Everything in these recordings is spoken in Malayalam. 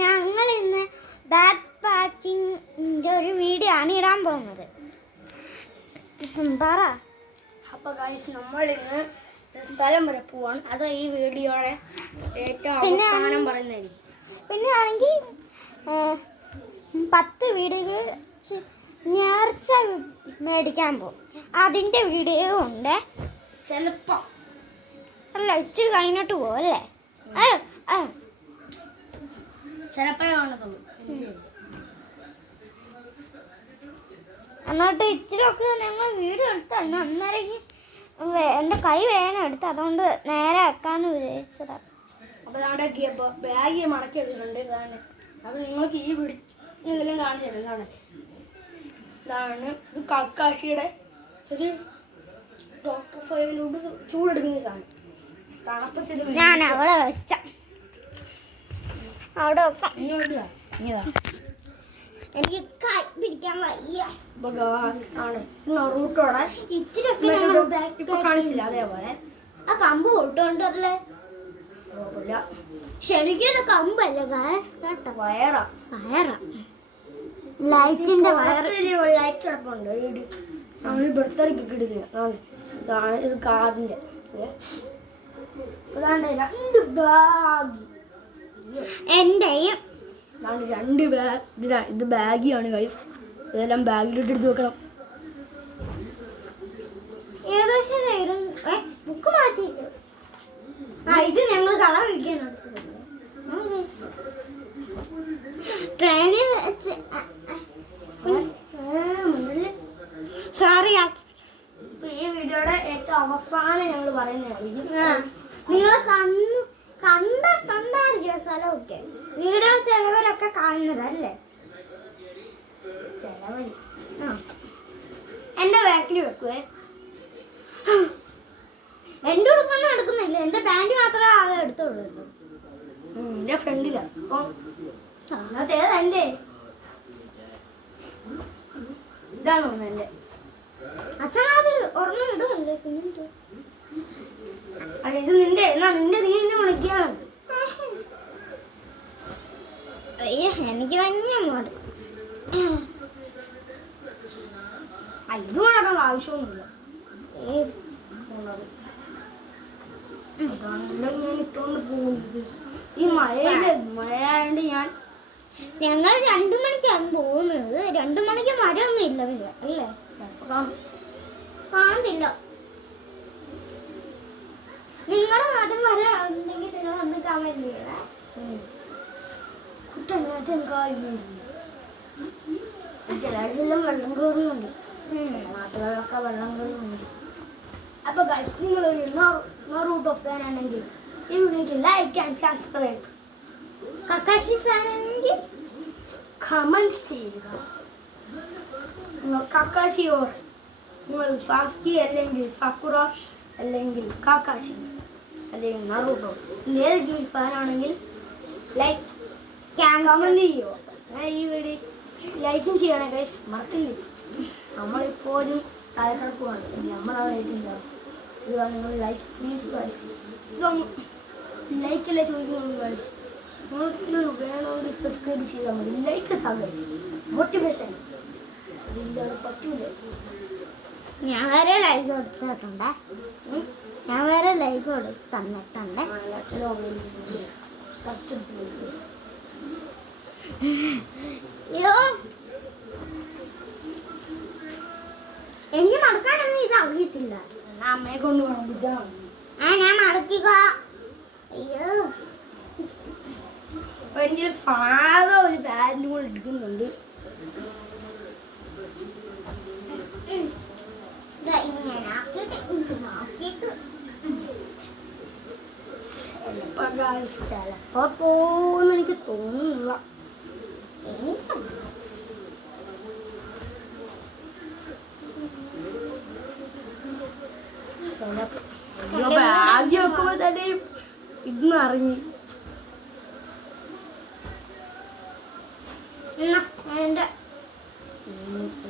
ഞങ്ങൾ ഇന്ന് ബാഗ് പാക്കിങ്ങിൻ്റെ ഒരു വീഡിയോ ആണ് ഇടാൻ പോകുന്നത്. പറ. അപ്പോൾ ഗൈസ് നമ്മളിന്ന് സ്ഥലം വരെ പോവാണ്. അത് ഈ വീഡിയോയുടെ ഏറ്റവും അവസാനം പറയുന്നതായിരിക്കും. പിന്നെ ആണെങ്കിൽ 10 വീടുകൾ നേർച്ച മേടിക്കാൻ പോകും. അതിൻ്റെ വീഡിയോ ഉണ്ട്. ചിലപ്പോൾ അല്ല ഇച്ചിരി കഴിഞ്ഞിട്ട് പോകും അല്ലേ? ചിലപ്പോഴാണത് എന്നിട്ട് ഇച്ചിരിയൊക്കെ ഞങ്ങൾ വീഡിയോ എടുത്താണ്. അന്നേരം എൻ്റെ കൈ വേദന എടുത്ത്, അതുകൊണ്ട് നേരെ വെക്കാമെന്ന് വിചാരിച്ചതാണ്. അപ്പോൾ നമ്മുടെ ബാഗ് മടക്കി വെച്ചിട്ടുണ്ട്. ഇതാണ് അത് നിങ്ങൾക്ക് ഈ ഇതിലും കാണിച്ചു തരും. ഇതാണ് ഇത് കക്കാശിയുടെ ഒരു ഡോക്ടർ ഫൈവിലോട്ട് ചൂടെടുക്കുന്ന സാധനം. തണുപ്പത്തിൽ ഞാൻ അവിടെ വെച്ച അവിടെ വെക്കാം. എനിക്ക് കൈ പിടിക്കാൻ വയ്യ. റൂട്ടോടെ ഇച്ചിരിയൊക്കെ ഇപ്പൊ കാണിച്ചില്ല. അതേപോലെ ആ കമ്പ് കൊണ്ടുകൊണ്ടല്ലേ. ശരിക്കും ഇത് കമ്പല്ല ഗാസ് കേട്ടോ, വയറാ ലൈറ്റിന്റെ ലൈറ്റ് കിടപ്പുണ്ട്. നമ്മൾ ബർത്ത്ഡേക്ക് ഇടുക. ഇത് കാറിന്റെ രണ്ട് ബാഗ്. എന്റെയും 2 ബാഗ്. ഇത് ബാഗിയാണ് ഗൈസ്. ഇതെല്ലാം ബാഗിലിട്ട് എടുത്ത് വെക്കണം. ഏകദേശം ബുക്ക് മാറ്റി. ഇത് ഞങ്ങൾ കളർ കഴിക്കാൻ ട്രെയിനിൽ വെച്ച് സോറി. ഈ വീഡിയോയുടെ ഏറ്റവും അവസാനം ഞങ്ങൾ പറയുന്നതായിരിക്കും. നിങ്ങൾ കണ്ടിട്ടുണ്ടായിരിക്കും സ്ഥലമൊക്കെ. വീഡിയോ ചിലവരൊക്കെ കാണുന്നതല്ലേ? ചിലവര് എൻ്റെ ബാക്കിൽ വെക്കുവേ. എൻ്റെ ഉടുപ്പൊന്നും എടുക്കുന്നില്ല, എൻ്റെ പാൻറ് മാത്രമേ ആകെ എടുത്തുള്ളൂ. എൻ്റെ ഫ്രണ്ടിലാണ്. അന്നത്തെ ഏതെൻ്റെ ഇതാണ് തോന്നുന്നത് എൻ്റെ. അച്ഛനത് ഒരെണ്ണം ഇടുമല്ലേ? ഇത് നിന്റെ നീ എന്നെ വിളിക്കാൻ. അയ്യോ എനിക്ക് തന്നെ മോട്. ഇത് വേണം, ആവശ്യമൊന്നുമില്ല. ഞാൻ ഇട്ടുകൊണ്ട് പോകുന്നത് ഈ മഴയായോണ്ട് ഞങ്ങൾ 2 മണിക്കാണ് പോകുന്നത്. 2 മണിക്ക് മരമൊന്നും ഇല്ല അല്ലേ? കാണുന്നില്ല. നിങ്ങളുടെ നാട്ടിൽ മരം ഉണ്ടെങ്കിൽ നിങ്ങൾ ഒന്ന് കമന്റ് ചെയ്യണേ. ചിലയിടത്തെല്ലാം വെള്ളം കയറുന്നുണ്ട്. നാട്ടുകളിലൊക്കെ വെള്ളം കയറുന്നുണ്ട്. അപ്പൊ ഗൈസ്, നിങ്ങളൊരു റൂട്ട് ഓഫ് ഫാൻ ആണെങ്കിൽ ഈ വീഡിയോക്ക് like and subscribe. Kakashi fan ആണെങ്കിൽ കമന്റ് ചെയ്യുക. നിങ്ങൾ കക്കാശിയോ, നിങ്ങൾ സാസ്കി അല്ലെങ്കിൽ സക്കുറ അല്ലെങ്കിൽ കാക്കാശി അല്ലെങ്കിൽ നറൂട്ടോ ഏതെങ്കിലും ഫാനാണെങ്കിൽ ലൈക്ക് കമന്റ് ചെയ്യുക. ഈ വീഡിയോ ലൈക്കും ചെയ്യണേ ഗൈസ്, മറക്കില്ല. നമ്മളിപ്പോഴും കാലക്കിടക്കുവാണ്. നമ്മളായിട്ടില്ല. ഇതാണ് നിങ്ങൾ ലൈക്ക് പ്ലീസ് ഗൈസ്. ഇതൊന്നും ലൈക്കല്ലേ ചോദിക്കുന്നു ഗൈസ്. നിങ്ങൾക്ക് വേണമെങ്കിൽ സബ്സ്ക്രൈബ് ചെയ്താൽ മതി. ലൈക്ക് താങ്കൾ മോട്ടിവേഷൻ ഇല്ലാതെ പറ്റൂല. ഞാൻ വേറെ ലൈക്ക് കൊടുത്തിട്ടുണ്ട്. ഞാൻ വേറെ ലൈക്ക് തന്നിട്ടുണ്ട്. അയ്യോ എനിക്ക് മടക്കാനൊന്നും ഇത് അറിയത്തില്ല. അമ്മയെ കൊണ്ട് വേണം. ഞാൻ മടക്കുക. അയ്യോ എനിക്ക് സാധാ ഒരു പാൻറ്റും കൂടെ എടുക്കുന്നുണ്ട്. ചിലപ്പോ പോകുന്ന എനിക്ക് തോന്നുന്നില്ല. ബാഗ് വെക്കുമ്പോ തന്നെ ഇന്ന് അറിഞ്ഞു.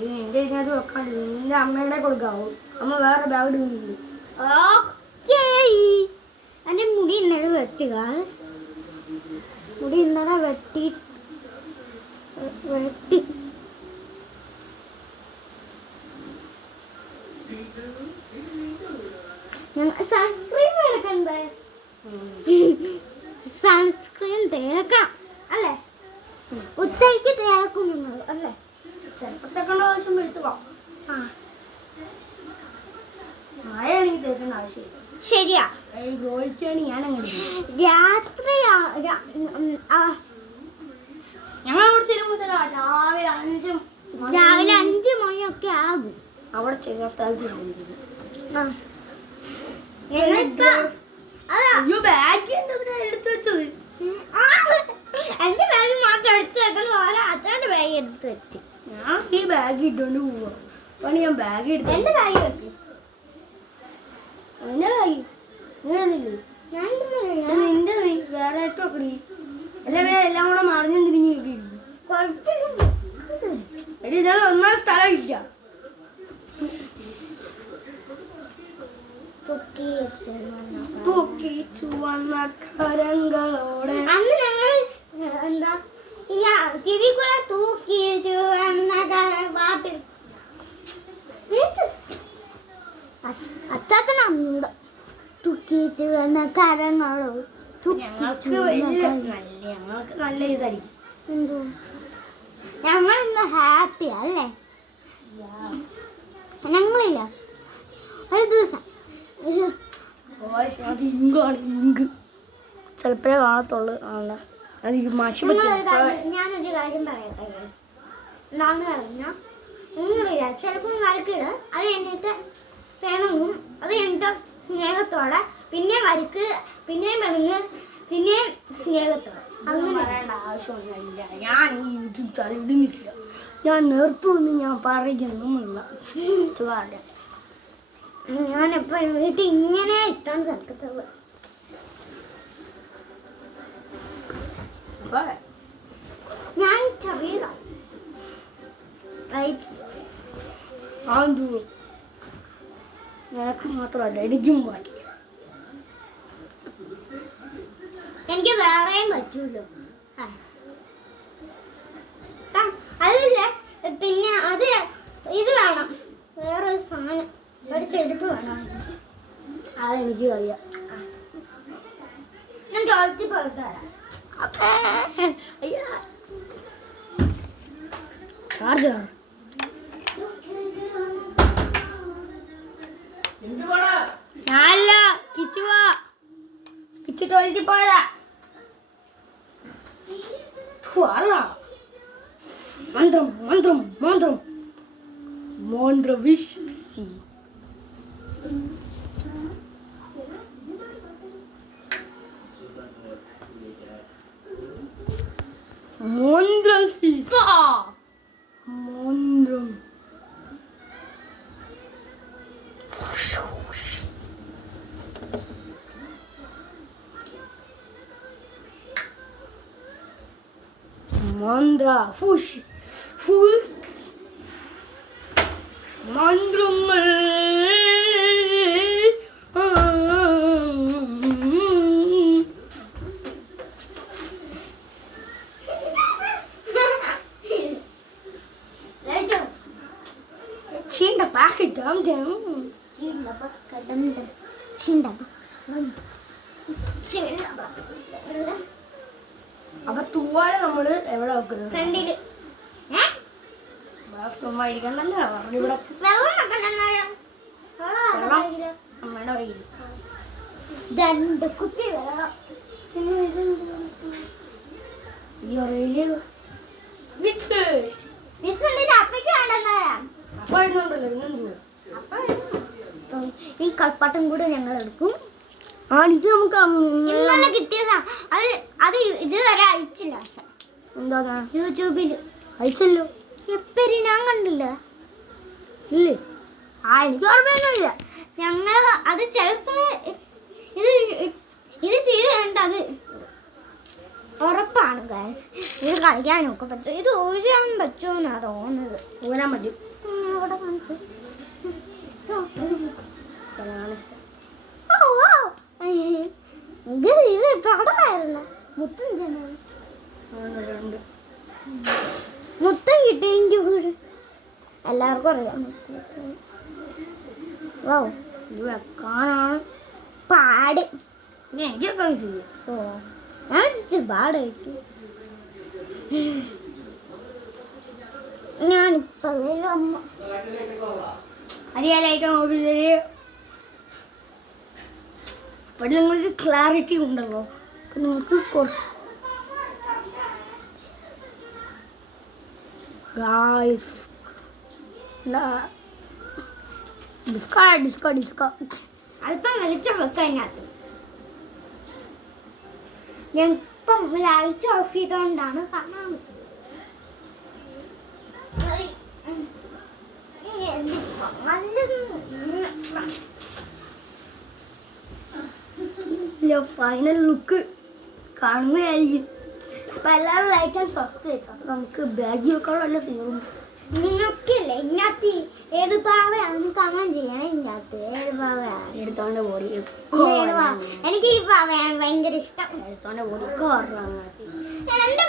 നിന്റെ ഇതിനകത്ത് വെക്കാണ്ട് നിന്റെ അമ്മയുടെ കൊടുക്കാവൂ. അമ്മ വേറെ ബാഗ് ഇടുന്നില്ല. എൻ്റെ മുടി ഇന്നലെ വെട്ടുക. മുടി ഇന്നലെ വെട്ടി ഞങ്ങൾ സൺസ്ക്രീൻ എടുക്കണ്ടേ? സൺസ്ക്രീൻ തേക്കാം അല്ലേ? ഉച്ചയ്ക്ക് തേക്കും നിങ്ങൾ അല്ലേ? ചെറുപ്പത്തേക്കുള്ള ആവശ്യം എടുത്തു പോവാം. ആ മഴയാണെങ്കിൽ തേക്കേണ്ട ആവശ്യമില്ല. ശരിയാ. ഗോളിക്കാണ് ഞാൻ അങ്ങനെ രാത്രി ഞങ്ങളവിടെ ചെല്ലുമ്പോൾ രാവിലെ 5 മണിയൊക്കെ ആകും. അവിടെ ചെയ്യുന്ന സ്ഥലത്ത് എടുത്തു വെച്ചത്. എന്റെ ബാഗ് മാത്രം എടുത്തു വെക്കണം. ഓരോ അച്ഛൻ്റെ ബാഗ് എടുത്ത് വെച്ച് ഞാൻ ഈ ബാഗ് ഇട്ടുകൊണ്ട് പോവാ. അപ്പൊ ഞാൻ ബാഗ് എടുത്തു. എന്റെ ബാഗ് വെക്ക്. എന്റെ ബാഗ് നിങ്ങളെന്നില്ലേ? നിന്റെ വേറെ ആയിട്ട് വെക്കണി. എല്ലാം കൂടെ മറിഞ്ഞു തിരിഞ്ഞ് എടി ഇതാണ് ഒന്നാം സ്ഥലം ഇല്ല. തൂക്കി ചുവന്ന കരങ്ങളോടെ അന്ന് ഞങ്ങൾ എന്താ ടി വി കൂടെ തൂക്കി ചുവന്ന പാട്ട് അച്ചാച്ചനൂടെ തൂക്കി ചുവന്ന കരങ്ങളോ ഞങ്ങൾക്ക് നല്ല ഇതായിരിക്കും. എന്തോ ഞങ്ങൾ ഇന്ന് ഹാപ്പി അല്ലേ? ഞങ്ങളില്ല ഒരു ദിവസം അത് ഇങ്കാണ് ഇങ്ക് ചിലപ്പോഴേ കാണത്തുള്ളു. ഞാനൊരു കാര്യം പറയട്ടെ. എന്താന്ന് പറഞ്ഞാൽ നിങ്ങളില്ല ചിലപ്പോൾ വരക്കിട് അത് കഴിഞ്ഞിട്ട് പിണങ്ങും. അത് കഴിഞ്ഞിട്ട് സ്നേഹത്തോടെ പിന്നെയും വരക്ക് പിന്നെയും പിണങ്ങ് പിന്നെയും സ്നേഹത്തോടെ. അങ്ങനെ പറയേണ്ട ആവശ്യമൊന്നുമില്ല. ഞാൻ ഈ യൂട്യൂബ് ചാനൽ ഇടുന്നില്ല. ഞാൻ നിർത്തുമെന്ന് ഞാൻ പറയുന്നുമില്ല. ഞാൻ എപ്പോഴും വീട്ടിൽ ഇങ്ങനെ ഇട്ടാണ് തർക്കത്തത്. ഞാൻ ചെറിയതാണ്. നിനക്ക് മാത്രമല്ല എനിക്കും പാടി. എനിക്ക് വേറെയും പറ്റൂല്ലോ. അതല്ല പിന്നെ അത് ഇത് വേണം. വേറൊരു സാധനം ഒരു ചെരുപ്പ് വേണം. അതെനിക്ക് അറിയാം. ഞാൻ ചോദിച്ചു പോയിട്ട് വരാം. ചാർജർ ഞാനല്ല കിച്ചു കിച്ചു ടോയ്ലറ്റിൽ പോയതാ. മന്ത്രം മന്ത്രം മന്ത്രം മോന്ത്രവിശ്വസി മോന്ത്രസിസ മോന്ത്രം Mandra, fush, full, mandrum. Chinda packet, dumb down. Chinda packet, dumb down. Chinda packet. Chinda packet. അപ്പൊ തൂവാല നമ്മള് എവിടെ വെക്കുന്നത്? ഫ്രണ്ടില്. ഇരിക്കണ്ടല്ലോ ഇവിടെ അമ്മയുടെ വഴിയിൽ 2 കുപ്പി വെള്ളം. അപ്പയ്ക്ക് വേണ്ടെന്നേരാം. ഈ കളിപ്പാട്ടും കൂടെ ഞങ്ങൾ എടുക്കും. ഇത് നമുക്ക് ഇന്നലെ കിട്ടിയതാ. അത് ഇതുവരെ അയച്ചില്ല. എന്താ യൂട്യൂബിൽ അയച്ചല്ലോ. എപ്പരി ഞാൻ കണ്ടില്ല. ഇല്ലേ? എനിക്ക് ഓർമ്മയൊന്നുമില്ല. ഞങ്ങൾ അത് ചിലപ്പോ ഇത് ചെയ്ത് കണ്ട അത് ഉറപ്പാണ്. ഇത് കളിക്കാനൊക്കെ പറ്റും. ഇത് ഊരാൻ പറ്റുമെന്നാ തോന്നുന്നത്. ഊരാൻ പറ്റും. ഇവിടെ കാണിച്ചു. ഇത് പടമായിരുന്നു. മുത്തും ജനവും മുത്തം കിട്ടി എൻ്റെ കൂടെ എല്ലാവർക്കും അറിയാം വൗ ഇത് വെക്കാനാണ് പാട് എനിക്കൊക്കെ ചെയ്യും. ഓ ഞാൻ ഇച്ചിരി പാടായിരിക്കും ഞാനിപ്പോ അമ്മ അറിയാലായിട്ടാണ് ഓരോരുത്തര് ഇവിടെ നിങ്ങൾക്ക് ക്ലാരിറ്റി ഉണ്ടല്ലോ. അപ്പൊ നിങ്ങൾക്ക് കുറച്ച് ഗായ്സ് ഡിസ്കോ അല്പം വെളിച്ചം വെക്കാം അതിനകത്ത്. ഞാൻ ഇപ്പം ലൈറ്റ് ഓഫ് ചെയ്തോണ്ടാണ് കാണാൻ പറ്റുന്നത്. ഫൈനൽ ലുക്ക് കാണുന്നതായിരിക്കും. അപ്പൊ എല്ലാവരും ലൈക്ക് ആൻഡ് സബ്സ്ക്രൈബ്. അപ്പൊ നമുക്ക് ബാഗിൽ വെക്കാനുള്ള നല്ല സീറും. നിങ്ങൾക്കില്ലേ ഇതിനകത്ത് ഏത് പാവയാണ് കമന്റ് ചെയ്യണേ. ഇതിനകത്ത് ഏത് പാവയാണ് എടുത്തോണ്ട് ബോഡി എനിക്ക് ഈ പാവയാണ് ഭയങ്കര ഇഷ്ടം. എടുത്തോണ്ട് ബോഡി ഒക്കെ പറഞ്ഞു. എന്റെ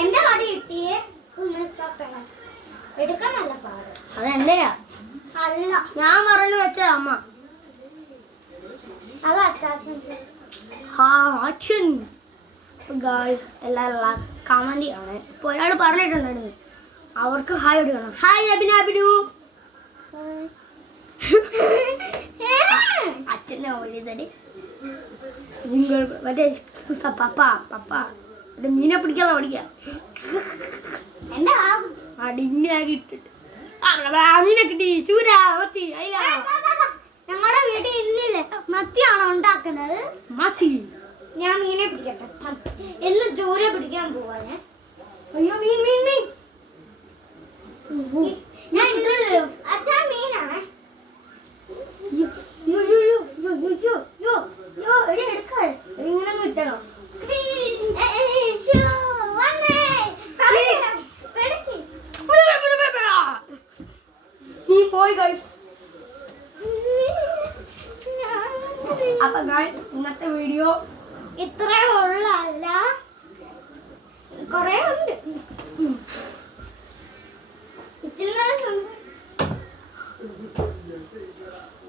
എന്റെ പടി കിട്ടിയേ എടുക്കാൻ നല്ല പാട്. അതെന്റെയാ അല്ല ഞാൻ പറഞ്ഞു വെച്ചത് അമ്മ. അത് അറ്റാച്ച് ആക്ഷൻ ഗായ്സ് എല്ലാവരും കമന്റ് ചെയ്യണേ. ഇപ്പൊ ഒരാൾ പറഞ്ഞിട്ടുണ്ടായിരുന്നു അവർക്ക് ഹായ് എടുക്കണം. ഹായ് അഭിനു അച്ഛനെ ഒഴിതടി നിങ്ങൾ മറ്റേ പപ്പ മീനെ പിടിക്കാതെ പഠിക്ക എന്റെ അടിഞ്ഞാക്കി ഇട്ടിട്ട് മീനെ കിട്ടി ചൂര മത്തി അയില. ഞങ്ങളുടെ വീട്ടിൽ ഇന്നില്ലേ മത്തിയാണോ ഉണ്ടാക്കുന്നത്? മത്തി ഞാൻ മീനെ പിടിക്കട്ടെ. എന്ന് ചൂര പിടിക്കാൻ പോവാ ഞാൻ. അയ്യോ മീൻ മീൻ മീൻ ഞാൻ അച്ഛാ മീനാണ്. ഇങ്ങനെ കിട്ടണം. പോയി ഗൈസ്. അപ്പൊ ഗൈസ് ഇന്നത്തെ വീഡിയോ ഇത്രേ ഉള്ളല്ല, കൊറേ ഉണ്ട്.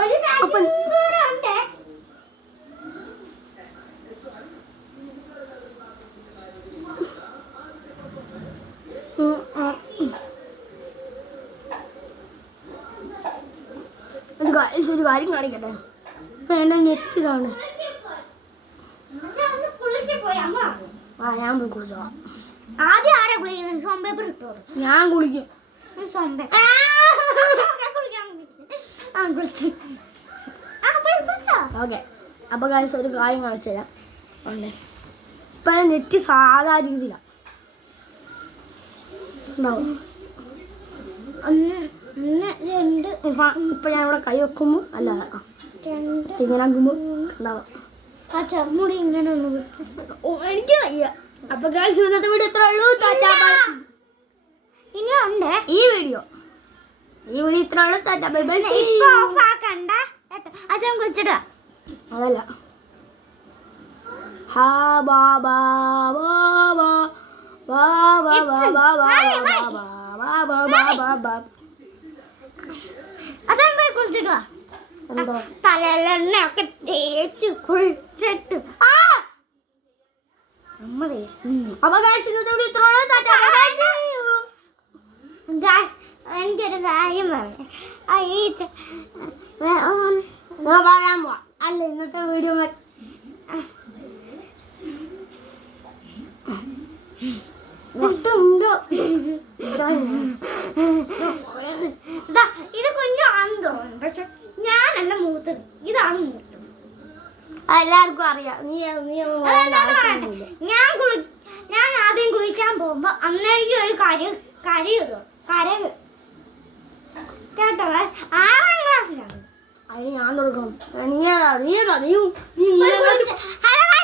ഒരു പാക്കും കൂടെ ഉണ്ട്. ഒരു കാര്യം കാണിക്കട്ടെ. ഇപ്പൊ എന്റെ നെറ്റ് ഇതാണ്. ഞാൻ പോയി കുളിച്ചോളാം. ആദ്യം ആരാ കുളിക്കുന്നത്? സോം പേപ്പർ ഇട്ടോ. ഞാൻ കുളിക്കും. ഓക്കെ അപ്പൊ കാര്യം ഒരു കാര്യം കാണിച്ചു തരാം. ഇപ്പൊ നെറ്റ് സാധാ രീതിയിലാണ്. ഇപ്പൊ ഞാൻ ഇവിടെ കൈ വെക്കുമ്പോ അല്ല ഇങ്ങനെ ആക്കുമ്പോ ഉണ്ടാവും. ആ ചെറുമുടി ഇങ്ങനെ ഒന്ന് വെച്ച് എനിക്ക് വയ്യ. അപ്പൊ ഗൈസ് ഇന്നത്തെ വീഡിയോ ഇത്രേ ഉള്ളൂ. ഇനി ഉണ്ട് ഈ വീഡിയോ ഇത്രേ ഉള്ളൂ. Tata bye bye. ഓഫ് ആക്കണ്ട കേട്ടോ. അച്ഛൻ കുളിച്ചിടാ. അതല്ല ഹാ ബാബാ ബാബാ ബാബാ ബാബാ ബാബാ. അച്ഛൻ പോയി കുളിച്ചിടുക. തലയിലെണ്ണയൊക്കെ തേച്ച് കുളിച്ചിട്ട് എനിക്കൊരു കാര്യം പറഞ്ഞു. പറയാൻ പോവാ. അല്ല ഇന്നത്തെ വീഡിയോ ഇത് കുഞ്ഞാണെന്ന് തോന്നുന്നു. പക്ഷെ ഞാനല്ല മൂത്തത്, ഇതാണ് മൂത്തത്. എല്ലാവർക്കും അറിയാം. ഞാൻ ആദ്യം കുളിക്കാൻ പോകുമ്പോ അന്നേരം ഒരു കരയുള്ളൂ. കേട്ടോ, 6ാം ക്ലാസ്സിലാണ്. അതിന് ഞാൻ തുടങ്ങണം. നീ ഹലോ